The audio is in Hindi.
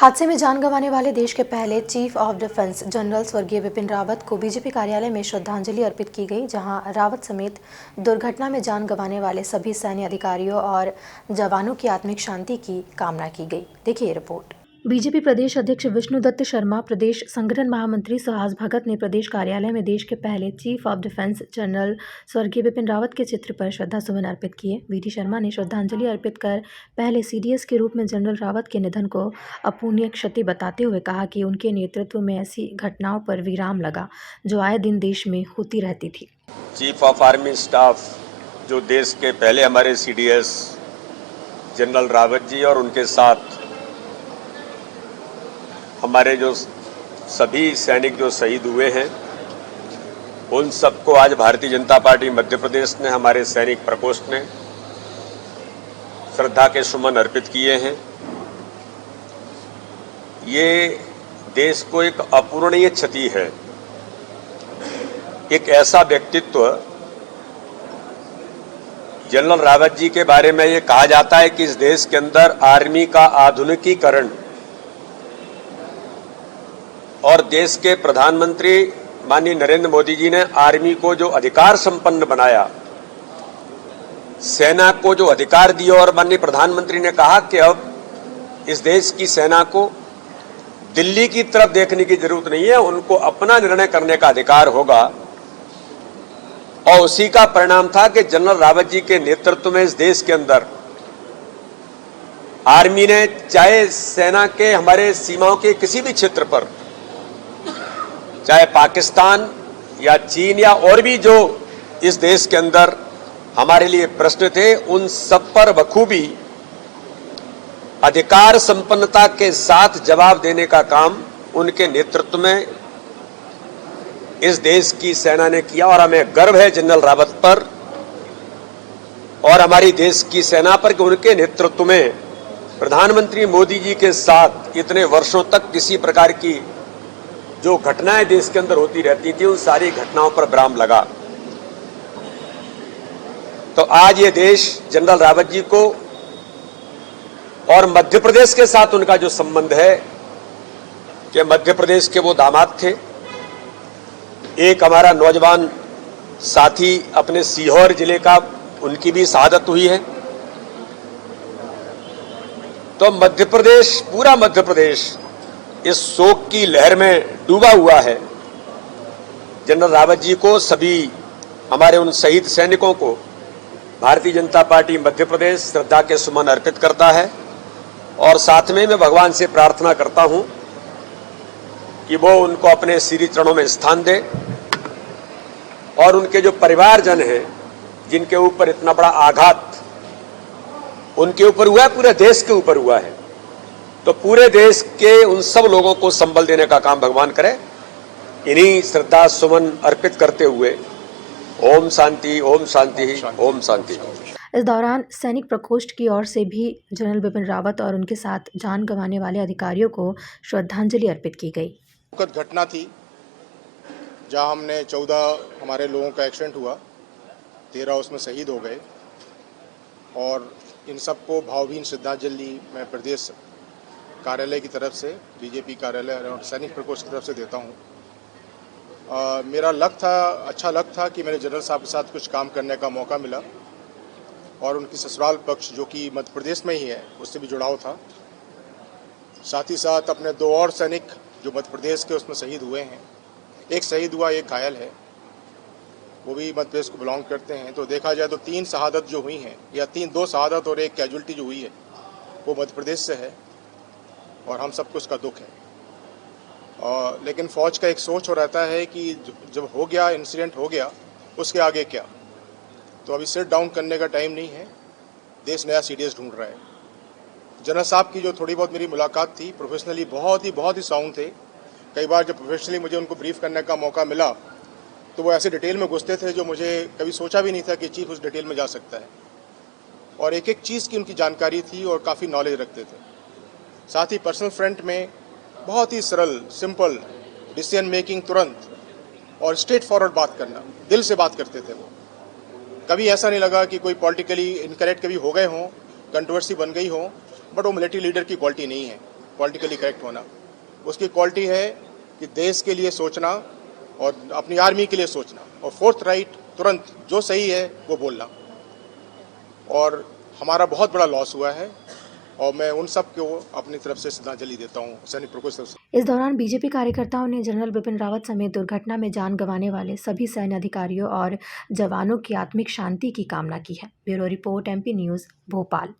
हादसे में जान गंवाने वाले देश के पहले चीफ ऑफ डिफेंस जनरल स्वर्गीय विपिन रावत को बीजेपी कार्यालय में श्रद्धांजलि अर्पित की गई, जहां रावत समेत दुर्घटना में जान गंवाने वाले सभी सैन्य अधिकारियों और जवानों की आत्मिक शांति की कामना की गई। देखिए रिपोर्ट। बीजेपी प्रदेश अध्यक्ष विष्णुदत्त शर्मा, प्रदेश संगठन महामंत्री सुहास भगत ने प्रदेश कार्यालय में देश के पहले चीफ ऑफ डिफेंस जनरल स्वर्गीय विपिन रावत के चित्र पर श्रद्धासुमन अर्पित किए। वीटी शर्मा ने श्रद्धांजलि अर्पित कर पहले सीडीएस के रूप में जनरल रावत के निधन को अपूरणीय क्षति बताते हुए कहा कि उनके नेतृत्व में ऐसी घटनाओं पर विराम लगा जो आए दिन देश में होती रहती थी। चीफ ऑफ आर्मी स्टाफ जो देश के पहले हमारे सीडीएस जनरल रावत जी और उनके साथ हमारे जो सभी सैनिक जो शहीद हुए हैं, उन सबको आज भारतीय जनता पार्टी मध्य प्रदेश ने, हमारे सैनिक प्रकोष्ठ ने श्रद्धा के सुमन अर्पित किए हैं। ये देश को एक अपूरणीय क्षति है। एक ऐसा व्यक्तित्व, जनरल रावत जी के बारे में ये कहा जाता है कि इस देश के अंदर आर्मी का आधुनिकीकरण और देश के प्रधानमंत्री माननीय नरेंद्र मोदी जी ने आर्मी को जो अधिकार संपन्न बनाया, सेना को जो अधिकार दिया, और माननीय प्रधानमंत्री ने कहा कि अब इस देश की सेना को दिल्ली की तरफ देखने की जरूरत नहीं है, उनको अपना निर्णय करने का अधिकार होगा। और उसी का परिणाम था कि जनरल रावत जी के नेतृत्व में इस देश के अंदर आर्मी ने, चाहे सेना के हमारे सीमाओं के किसी भी क्षेत्र पर, चाहे पाकिस्तान या चीन या और भी जो इस देश के अंदर हमारे लिए प्रश्न थे, उन सब पर बखूबी अधिकार संपन्नता के साथ जवाब देने का काम उनके नेतृत्व में इस देश की सेना ने किया। और हमें गर्व है जनरल रावत पर और हमारी देश की सेना पर कि उनके नेतृत्व में प्रधानमंत्री मोदी जी के साथ इतने वर्षों तक किसी प्रकार की जो घटनाएं देश के अंदर होती रहती थी, उन सारी घटनाओं पर विराम लगा। तो आज ये देश जनरल रावत जी को और मध्य प्रदेश के साथ उनका जो संबंध है कि मध्य प्रदेश के वो दामाद थे। एक हमारा नौजवान साथी अपने सीहोर जिले का, उनकी भी शहादत हुई है। तो मध्य प्रदेश, पूरा मध्य प्रदेश इस शोक की लहर में डूबा हुआ है। जनरल रावत जी को, सभी हमारे उन शहीद सैनिकों को भारतीय जनता पार्टी मध्य प्रदेश श्रद्धा के सुमन अर्पित करता है। और साथ में मैं भगवान से प्रार्थना करता हूं कि वो उनको अपने श्री चरणों में स्थान दे और उनके जो परिवारजन हैं, जिनके ऊपर इतना बड़ा आघात उनके ऊपर हुआ है, पूरे देश के ऊपर हुआ है, तो पूरे देश के उन सब लोगों को संबल देने का काम भगवान करे। इन्हीं श्रद्धा सुमन अर्पित करते हुए ओम शांति, ओम शांति, ओम शांति। इस दौरान सैनिक प्रकोष्ठ की ओर से भी जनरल विपिन रावत और उनके साथ जान गंवाने वाले अधिकारियों को श्रद्धांजलि अर्पित की गई। दुखद घटना थी जहां हमने 14 हमारे लोगों का एक्सीडेंट हुआ, 13 उसमें शहीद हो गए। और इन सबको भावभीनी श्रद्धांजलि मैं प्रदेश कार्यालय की तरफ से, बीजेपी कार्यालय और सैनिक प्रकोष्ठ की तरफ से देता हूं। मेरा अच्छा लक था कि मेरे जनरल साहब के साथ कुछ काम करने का मौका मिला और उनकी ससुराल पक्ष जो कि मध्य प्रदेश में ही है, उससे भी जुड़ाव था। साथ ही साथ अपने 2 और सैनिक जो मध्य प्रदेश के उसमें शहीद हुए हैं, एक शहीद हुआ, एक घायल है, वो भी मध्य प्रदेश को बिलोंग करते हैं। तो देखा जाए तो 3 शहादत जो हुई हैं, या 2 शहादत और एक कैजुअल्टी जो हुई है, वो मध्य प्रदेश से है और हम सबको उसका दुख है। लेकिन फौज का एक सोच हो रहता है कि जब हो गया, इंसिडेंट हो गया, उसके आगे क्या। तो अभी सिट डाउन करने का टाइम नहीं है, देश नया सीडीएस ढूंढ रहा है। जनरल साहब की जो थोड़ी बहुत मेरी मुलाकात थी, प्रोफेशनली बहुत ही साउंड थे। कई बार जब प्रोफेशनली मुझे उनको ब्रीफ करने का मौका मिला तो वो ऐसे डिटेल में घुसते थे जो मुझे कभी सोचा भी नहीं था कि चीफ उस डिटेल में जा सकता है। और एक एक चीज़ की उनकी जानकारी थी और काफ़ी नॉलेज रखते थे। साथ ही पर्सनल फ्रंट में बहुत ही सरल, सिंपल डिसीजन मेकिंग, तुरंत और स्ट्रेट फॉरवर्ड बात करना, दिल से बात करते थे वो। कभी ऐसा नहीं लगा कि कोई पॉलिटिकली इनकरेक्ट कभी हो गए हों, कंट्रोवर्सी बन गई हो, बट वो मिलिट्री लीडर की क्वालिटी नहीं है। पॉलिटिकली करेक्ट होना, उसकी क्वालिटी है कि देश के लिए सोचना और अपनी आर्मी के लिए सोचना, और फोर्थ राइट तुरंत जो सही है वो बोलना। और हमारा बहुत बड़ा लॉस हुआ है और मैं उन सब को अपनी तरफ से श्रद्धांजलि देता हूँ, सैनिक प्रकोष्ठ की तरफ से। इस दौरान बीजेपी कार्यकर्ताओं ने जनरल बिपिन रावत समेत दुर्घटना में जान गंवाने वाले सभी सैन्य अधिकारियों और जवानों की आत्मिक शांति की कामना की है। Bureau report, MP news, Bhopal.